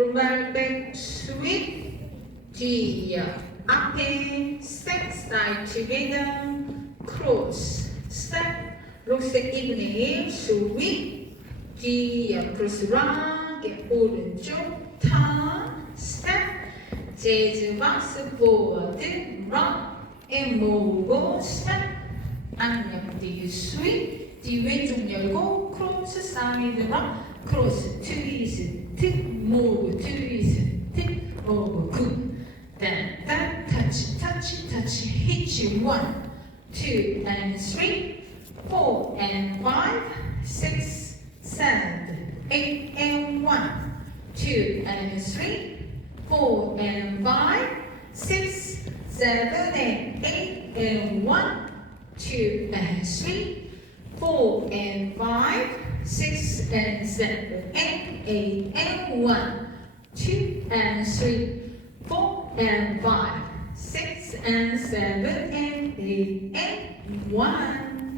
오른발 back sweep G 앞에 step side together cross step 록색 이분의 sweep G cross rock 오른쪽 turn step 재즈 박스 forward rock 모으고 step 안녕 뒤 sweep 뒤 왼쪽 열고 cross side rock cross twist 모으고 twist 모으고 굿 then touch hit you 1 2 and 3 4 and 5 6 7 8 and 1 2 and 3 4 and 5 6 7 and 8 and 1 2 and 3 4 and 5 6 and 7 and 8 and 1 2 and 3 4 and 5 6 and 7 and 8 and 1